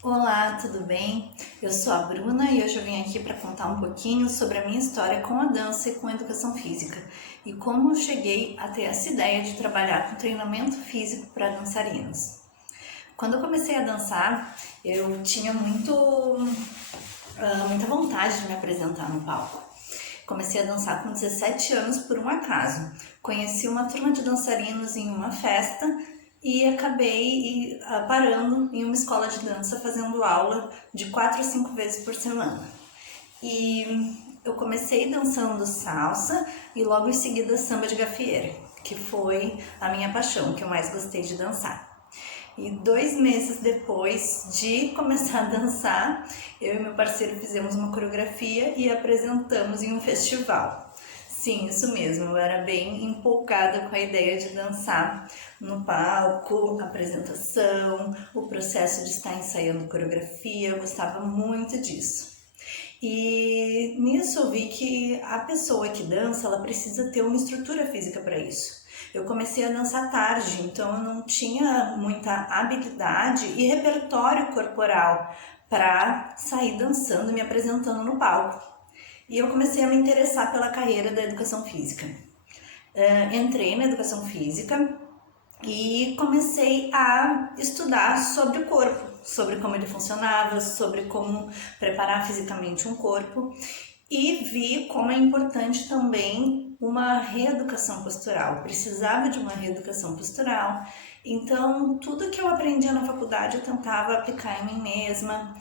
Olá, tudo bem? Eu sou a Bruna e hoje eu vim aqui para contar um pouquinho sobre a minha história com a dança e com a educação física e como eu cheguei a ter essa ideia de trabalhar com treinamento físico para dançarinos. Quando eu comecei a dançar, eu tinha muita vontade de me apresentar no palco. Comecei a dançar com 17 anos por um acaso. Conheci uma turma de dançarinos em uma festa e acabei parando em uma escola de dança fazendo aula de 4 a 5 vezes por semana. E eu comecei dançando salsa e logo em seguida samba de gafieira, que foi a minha paixão, que eu mais gostei de dançar. E 2 meses depois de começar a dançar, eu e meu parceiro fizemos uma coreografia e apresentamos em um festival. Sim, isso mesmo, eu era bem empolgada com a ideia de dançar no palco, apresentação, o processo de estar ensaiando coreografia, eu gostava muito disso. E nisso eu vi que a pessoa que dança, ela precisa ter uma estrutura física para isso. Eu comecei a dançar tarde, então eu não tinha muita habilidade e repertório corporal para sair dançando e me apresentando no palco. E eu comecei a me interessar pela carreira da educação física. Entrei na educação física e comecei a estudar sobre o corpo, sobre como ele funcionava, sobre como preparar fisicamente um corpo e vi como é importante também uma reeducação postural. Precisava de uma reeducação postural, então tudo que eu aprendia na faculdade eu tentava aplicar em mim mesma.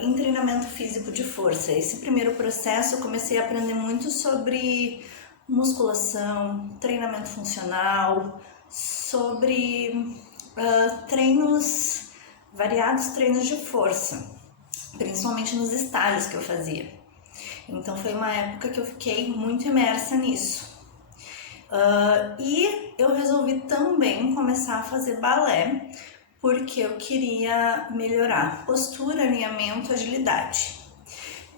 Em treinamento físico de força, esse primeiro processo eu comecei a aprender muito sobre musculação, treinamento funcional, sobre variados treinos de força, principalmente nos estágios que eu fazia. Então foi uma época que eu fiquei muito imersa nisso. E eu resolvi também começar a fazer balé, porque eu queria melhorar postura, alinhamento, agilidade.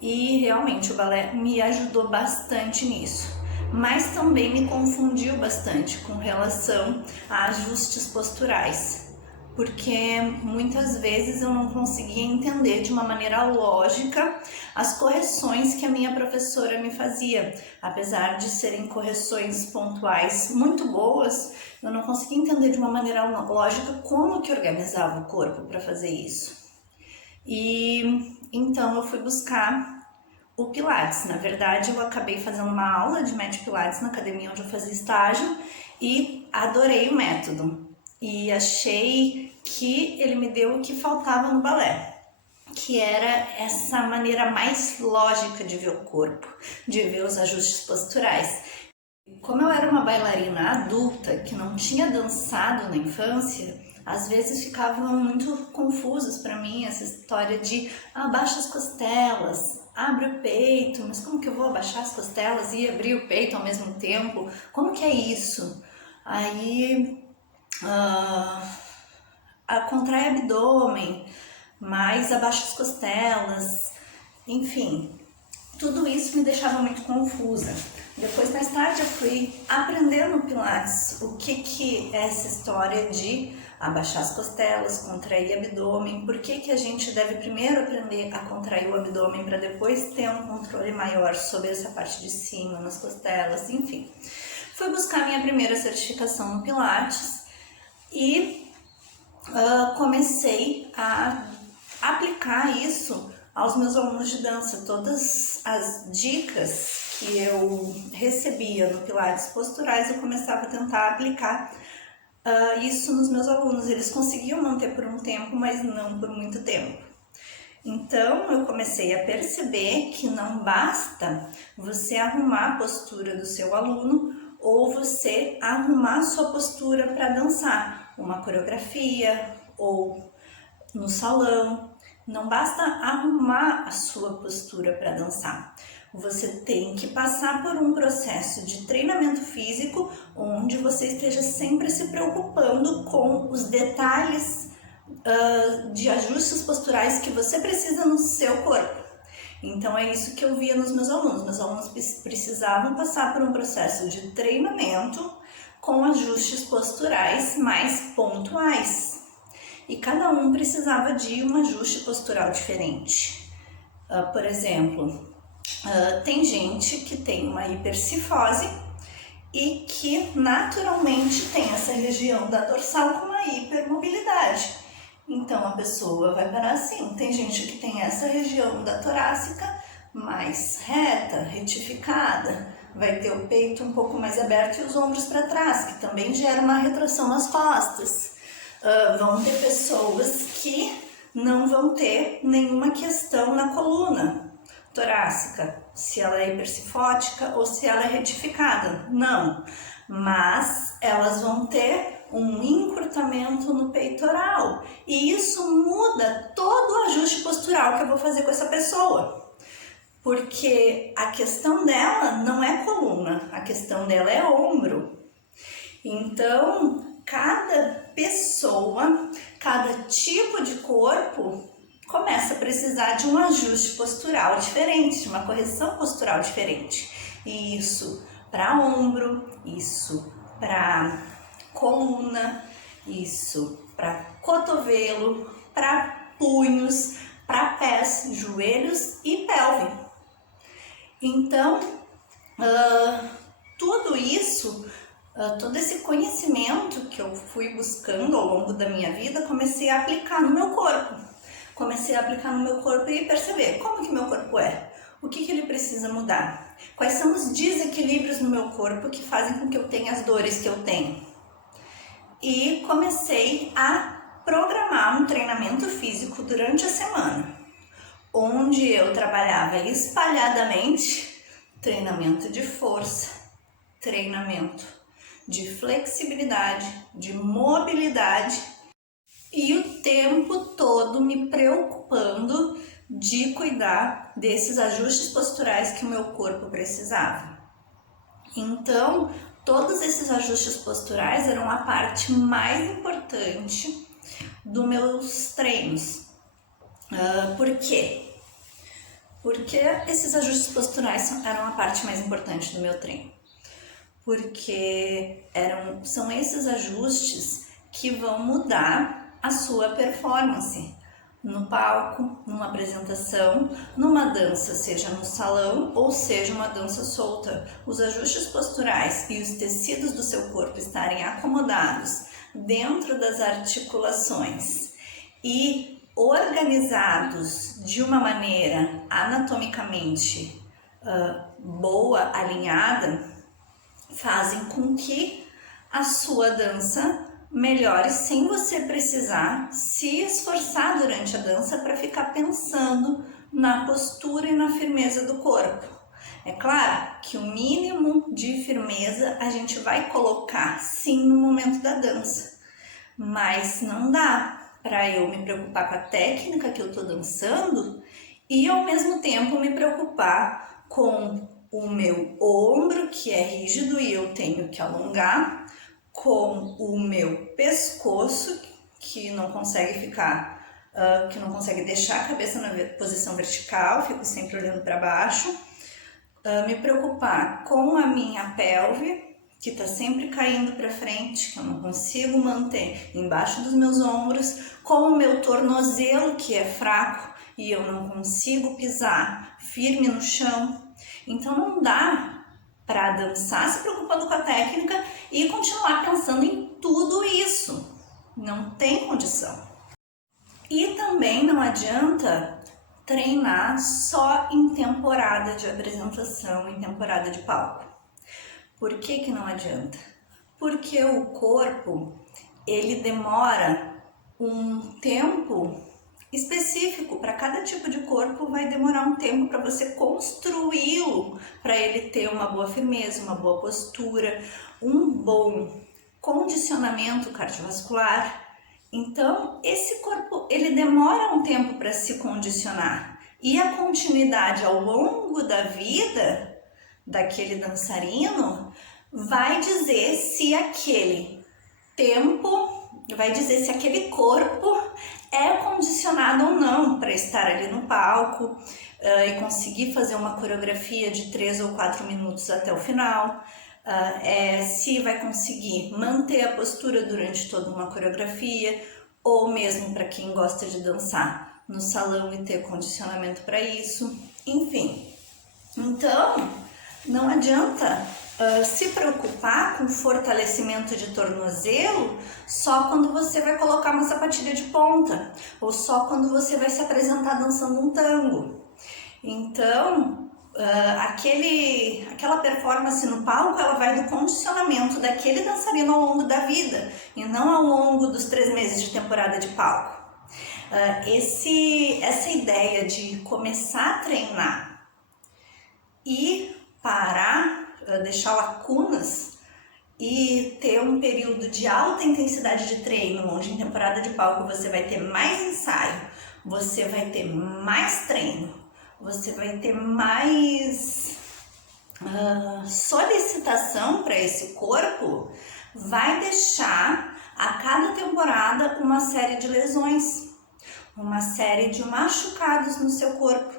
E realmente o balé me ajudou bastante nisso, mas também me confundiu bastante com relação a ajustes posturais, porque muitas vezes eu não conseguia entender de uma maneira lógica as correções que a minha professora me fazia. Apesar de serem correções pontuais muito boas, eu não conseguia entender de uma maneira lógica como que organizava o corpo para fazer isso. E então eu fui buscar o Pilates. Na verdade, eu acabei fazendo uma aula de Med Pilates na academia onde eu fazia estágio e adorei o método. E achei que ele me deu o que faltava no balé, que era essa maneira mais lógica de ver o corpo, de ver os ajustes posturais. Como eu era uma bailarina adulta que não tinha dançado na infância, às vezes ficavam muito confusos para mim essa história de abaixa as costelas, abre o peito, mas como que eu vou abaixar as costelas e abrir o peito ao mesmo tempo? Como que é isso? Aí contrai abdômen, mas abaixa as costelas, enfim, tudo isso me deixava muito confusa. Depois, mais tarde, eu fui aprender no Pilates o que é essa história de abaixar as costelas, contrair abdômen, por que a gente deve primeiro aprender a contrair o abdômen para depois ter um controle maior sobre essa parte de cima, nas costelas, enfim. Fui buscar minha primeira certificação no Pilates e comecei a aplicar isso aos meus alunos de dança. Todas as dicas que eu recebia no Pilates posturais, eu começava a tentar aplicar isso nos meus alunos. Eles conseguiam manter por um tempo, mas não por muito tempo. Então, eu comecei a perceber que não basta você arrumar a postura do seu aluno ou você arrumar a sua postura para dançar uma coreografia ou no salão. Não basta arrumar a sua postura para dançar. Você tem que passar por um processo de treinamento físico onde você esteja sempre se preocupando com os detalhes de ajustes posturais que você precisa no seu corpo. Então é isso que eu via nos meus alunos. Meus alunos precisavam passar por um processo de treinamento com ajustes posturais mais pontuais. e cada um precisava de um ajuste postural diferente. Por exemplo, tem gente que tem uma hipercifose e que naturalmente tem essa região da dorsal com uma hipermobilidade. Então a pessoa vai parar assim. Tem gente que tem essa região da torácica mais reta, retificada, vai ter o peito um pouco mais aberto e os ombros para trás, que também gera uma retração nas costas. Vão ter pessoas que não vão ter nenhuma questão na coluna torácica, se ela é hipercifótica ou se ela é retificada, não, mas elas vão ter um encurtamento no peitoral e isso muda todo o ajuste postural que eu vou fazer com essa pessoa, porque a questão dela não é coluna, a questão dela é ombro. Então, cada pessoa, cada tipo de corpo começa a precisar de um ajuste postural diferente, de uma correção postural diferente. E isso para ombro, isso para coluna, isso para cotovelo, para punhos, para pés, joelhos e pelve. Então, tudo isso, todo esse conhecimento que eu fui buscando ao longo da minha vida, comecei a aplicar no meu corpo. Comecei a aplicar no meu corpo e perceber como que meu corpo é, o que ele precisa mudar, quais são os desequilíbrios no meu corpo que fazem com que eu tenha as dores que eu tenho. E comecei a programar um treinamento físico durante a semana, onde eu trabalhava espalhadamente treinamento de força, treinamento de flexibilidade, de mobilidade, e o tempo todo me preocupando de cuidar desses ajustes posturais que o meu corpo precisava. Então, todos esses ajustes posturais eram a parte mais importante dos meus treinos. Por quê? Porque esses ajustes posturais eram a parte mais importante do meu treino. Porque são esses ajustes que vão mudar a sua performance no palco, numa apresentação, numa dança, seja no salão ou seja uma dança solta. Os ajustes posturais e os tecidos do seu corpo estarem acomodados dentro das articulações e organizados de uma maneira anatomicamente boa, alinhada, fazem com que a sua dança melhore sem você precisar se esforçar durante a dança para ficar pensando na postura e na firmeza do corpo. É claro que o mínimo de firmeza a gente vai colocar sim no momento da dança, mas não dá para eu me preocupar com a técnica que eu estou dançando e ao mesmo tempo me preocupar com o meu ombro, que é rígido e eu tenho que alongar, com o meu pescoço, que não consegue ficar, que não consegue deixar a cabeça na posição vertical, fico sempre olhando para baixo, me preocupar com a minha pelve, que está sempre caindo para frente, que eu não consigo manter embaixo dos meus ombros, com o meu tornozelo, que é fraco e eu não consigo pisar firme no chão. Então não dá para dançar se preocupando com a técnica e continuar pensando em tudo isso. Não tem condição. E também não adianta treinar só em temporada de apresentação, em temporada de palco. Por que não adianta? Porque o corpo, ele demora um tempo específico. Para cada tipo de corpo vai demorar um tempo para você construí-lo, para ele ter uma boa firmeza, uma boa postura, um bom condicionamento cardiovascular. Então, esse corpo, ele demora um tempo para se condicionar e a continuidade ao longo da vida daquele dançarino vai dizer se aquele corpo é condicionado ou não para estar ali no palco e conseguir fazer uma coreografia de 3 ou 4 minutos até o final, se vai conseguir manter a postura durante toda uma coreografia, ou mesmo para quem gosta de dançar no salão e ter condicionamento para isso, enfim. Então, não adianta se preocupar com fortalecimento de tornozelo só quando você vai colocar uma sapatilha de ponta ou só quando você vai se apresentar dançando um tango. Então, aquela performance no palco, ela vai do condicionamento daquele dançarino ao longo da vida e não ao longo dos 3 meses de temporada de palco. Essa ideia de começar a treinar e parar, deixar lacunas e ter um período de alta intensidade de treino, onde em temporada de palco você vai ter mais ensaio, você vai ter mais treino, você vai ter mais solicitação para esse corpo, vai deixar a cada temporada uma série de lesões, uma série de machucados no seu corpo,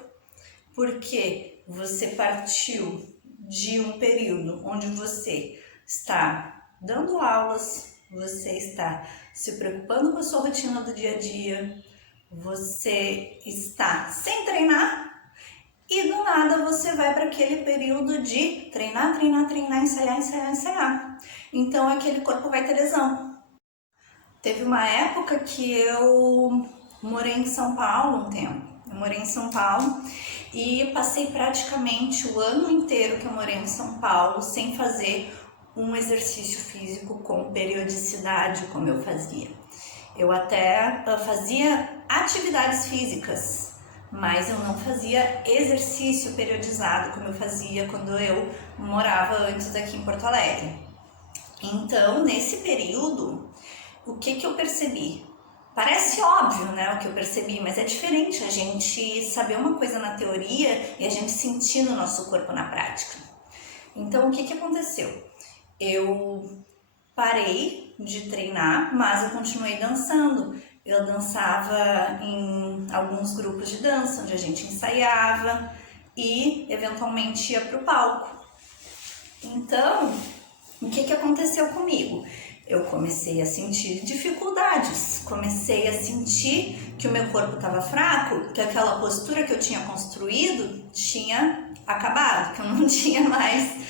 porque você partiu de um período onde você está dando aulas, você está se preocupando com a sua rotina do dia a dia, você está sem treinar e do nada você vai para aquele período de treinar, ensaiar. Então aquele corpo vai ter lesão. Teve uma época que eu morei em São Paulo um tempo. Eu morei em São Paulo e passei praticamente o ano inteiro que eu morei em São Paulo sem fazer um exercício físico com periodicidade como eu fazia. Eu até fazia atividades físicas, mas eu não fazia exercício periodizado como eu fazia quando eu morava antes aqui em Porto Alegre. Então, nesse período, o que eu percebi? Parece óbvio, né, o que eu percebi, mas é diferente a gente saber uma coisa na teoria e a gente sentir no nosso corpo na prática. Então, o que aconteceu? Eu parei de treinar, mas eu continuei dançando. Eu dançava em alguns grupos de dança, onde a gente ensaiava e, eventualmente, ia para o palco. Então, o que aconteceu comigo? Eu comecei a sentir dificuldades, comecei a sentir que o meu corpo estava fraco, que aquela postura que eu tinha construído tinha acabado, que eu não tinha mais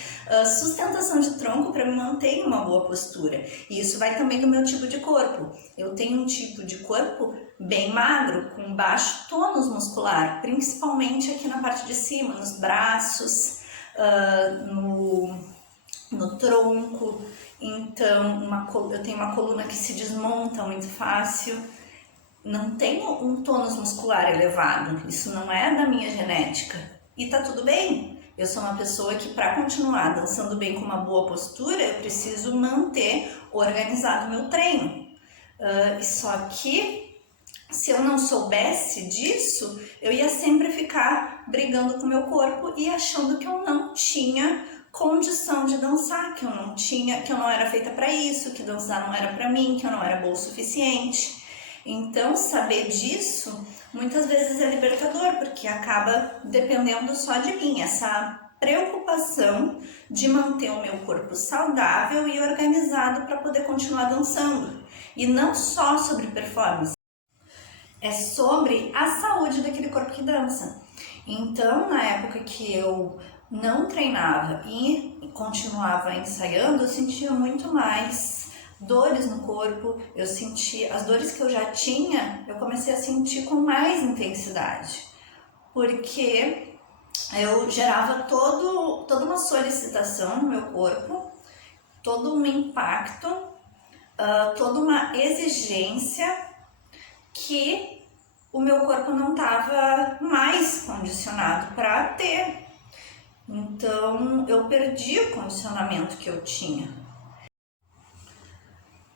sustentação de tronco para me manter em uma boa postura. E isso vai também do meu tipo de corpo. Eu tenho um tipo de corpo bem magro, com baixo tônus muscular, principalmente aqui na parte de cima, nos braços, no tronco. Então, eu tenho uma coluna que se desmonta muito fácil, não tenho um tônus muscular elevado, isso não é da minha genética e tá tudo bem. Eu sou uma pessoa que, para continuar dançando bem com uma boa postura, eu preciso manter organizado o meu treino. Só que, se eu não soubesse disso, eu ia sempre ficar brigando com o meu corpo e achando que eu não tinha condição de dançar, que eu não era feita para isso, que dançar não era para mim, que eu não era boa o suficiente. Então, saber disso muitas vezes é libertador, porque acaba dependendo só de mim, essa preocupação de manter o meu corpo saudável e organizado para poder continuar dançando. E não só sobre performance, é sobre a saúde daquele corpo que dança. Então, na época que eu não treinava e continuava ensaiando, eu sentia muito mais dores no corpo, eu sentia as dores que eu já tinha, eu comecei a sentir com mais intensidade, porque eu gerava toda uma solicitação no meu corpo, todo um impacto, toda uma exigência que o meu corpo não estava mais condicionado para ter. Então, eu perdi o condicionamento que eu tinha.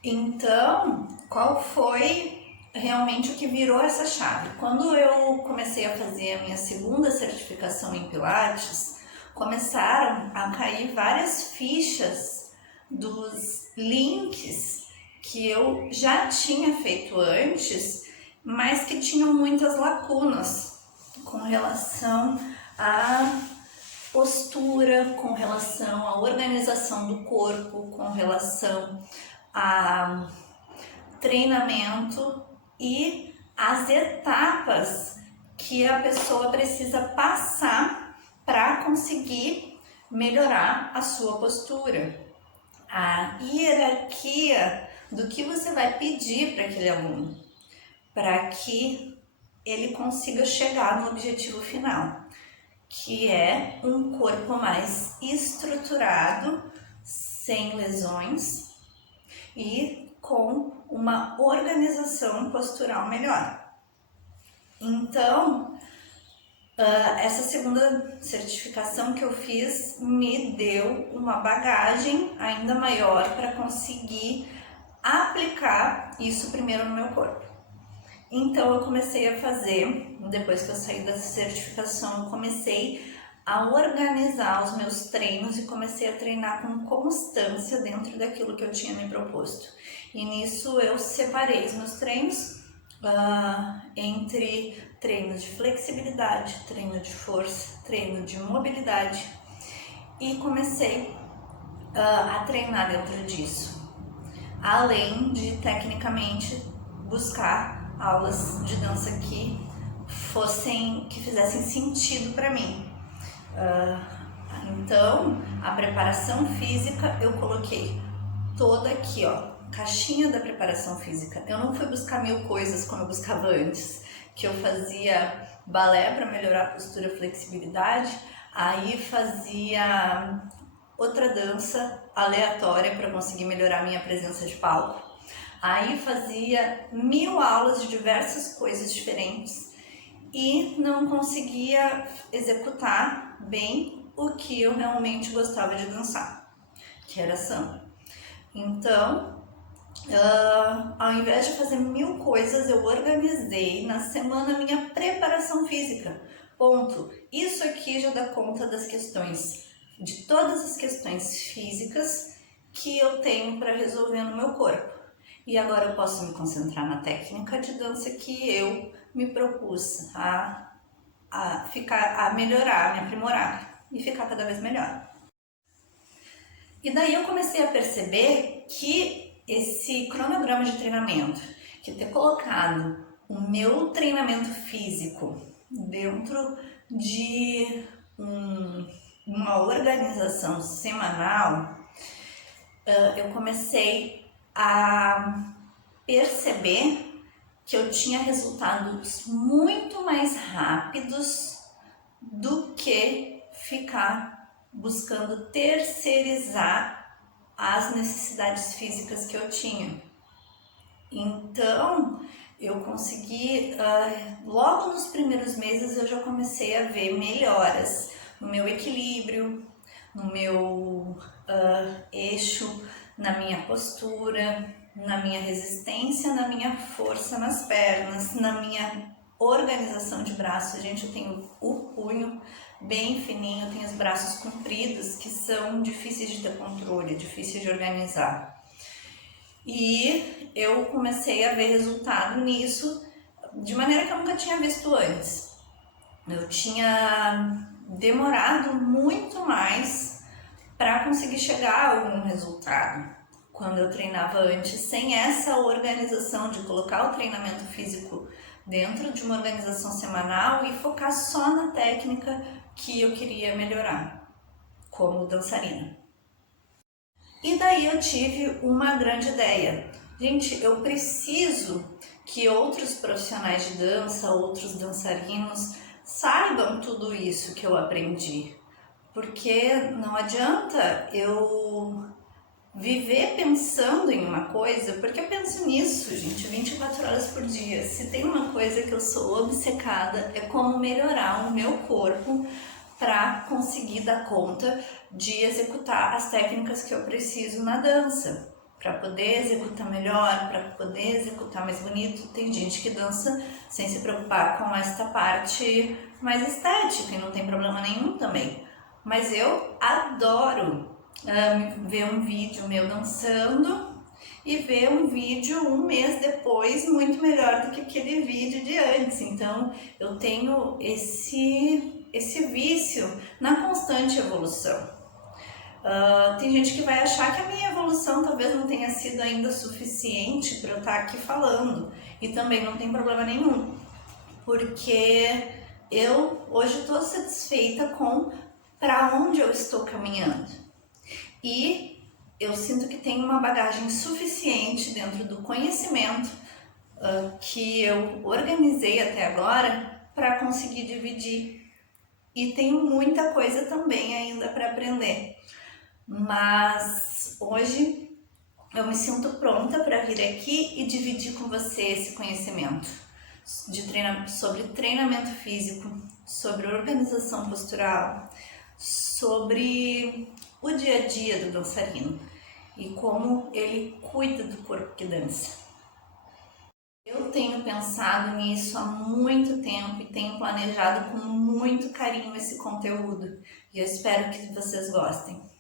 Então, qual foi realmente o que virou essa chave? Quando eu comecei a fazer a minha segunda certificação em Pilates, começaram a cair várias fichas dos links que eu já tinha feito antes, mas que tinham muitas lacunas com relação à postura, com relação à organização do corpo, com relação a treinamento e as etapas que a pessoa precisa passar para conseguir melhorar a sua postura. A hierarquia do que você vai pedir para aquele aluno, para que ele consiga chegar no objetivo final, que é um corpo mais estruturado, sem lesões e com uma organização postural melhor. Então, essa segunda certificação que eu fiz me deu uma bagagem ainda maior para conseguir aplicar isso primeiro no meu corpo. Então eu comecei a fazer, depois que eu saí dessa certificação, comecei a organizar os meus treinos e comecei a treinar com constância dentro daquilo que eu tinha me proposto. E nisso eu separei os meus treinos entre treino de flexibilidade, treino de força, treino de mobilidade e comecei a treinar dentro disso, além de tecnicamente buscar aulas de dança que fizessem sentido para mim. Então, a preparação física eu coloquei toda aqui, ó, caixinha da preparação física. Eu não fui buscar 1000 coisas como eu buscava antes, que eu fazia balé para melhorar a postura e flexibilidade, aí fazia outra dança aleatória para conseguir melhorar a minha presença de palco, aí fazia 1000 aulas de diversas coisas diferentes e não conseguia executar bem o que eu realmente gostava de dançar, que era samba. Então, ao invés de fazer 1000 coisas, eu organizei na semana minha preparação física. Ponto. Isso aqui já dá conta das questões, de todas as questões físicas que eu tenho para resolver no meu corpo. E agora eu posso me concentrar na técnica de dança que eu me propus a melhorar, me aprimorar e ficar cada vez melhor. E daí eu comecei a perceber que esse cronograma de treinamento, que ter colocado o meu treinamento físico dentro de uma organização semanal, eu comecei a perceber que eu tinha resultados muito mais rápidos do que ficar buscando terceirizar as necessidades físicas que eu tinha. Então, eu consegui, logo nos primeiros meses eu já comecei a ver melhoras no meu equilíbrio, no meu eixo, na minha postura, na minha resistência, na minha força nas pernas, na minha organização de braços. Gente, eu tenho o punho bem fininho, eu tenho os braços compridos, que são difíceis de ter controle, difíceis de organizar. E eu comecei a ver resultado nisso de maneira que eu nunca tinha visto antes. Eu tinha demorado muito mais para conseguir chegar a algum resultado quando eu treinava antes, sem essa organização de colocar o treinamento físico dentro de uma organização semanal e focar só na técnica que eu queria melhorar como dançarina. E daí eu tive uma grande ideia. Gente, eu preciso que outros profissionais de dança, outros dançarinos saibam tudo isso que eu aprendi, porque não adianta eu viver pensando em uma coisa, porque eu penso nisso, gente, 24 horas por dia. Se tem uma coisa que eu sou obcecada, é como melhorar o meu corpo para conseguir dar conta de executar as técnicas que eu preciso na dança, para poder executar melhor, para poder executar mais bonito. Tem gente que dança sem se preocupar com esta parte mais estética e não tem problema nenhum também. Mas eu adoro ver um vídeo meu dançando e ver um vídeo um mês depois muito melhor do que aquele vídeo de antes. Então eu tenho esse vício na constante evolução. Tem gente que vai achar que a minha evolução talvez não tenha sido ainda suficiente para eu estar aqui falando, e também não tem problema nenhum, porque eu hoje estou satisfeita com para onde eu estou caminhando. E eu sinto que tenho uma bagagem suficiente dentro do conhecimento que eu organizei até agora para conseguir dividir. E tenho muita coisa também ainda para aprender. Mas hoje eu me sinto pronta para vir aqui e dividir com você esse conhecimento sobre treinamento físico, sobre organização postural, sobre o dia a dia do dançarino e como ele cuida do corpo que dança. Eu tenho pensado nisso há muito tempo e tenho planejado com muito carinho esse conteúdo e eu espero que vocês gostem.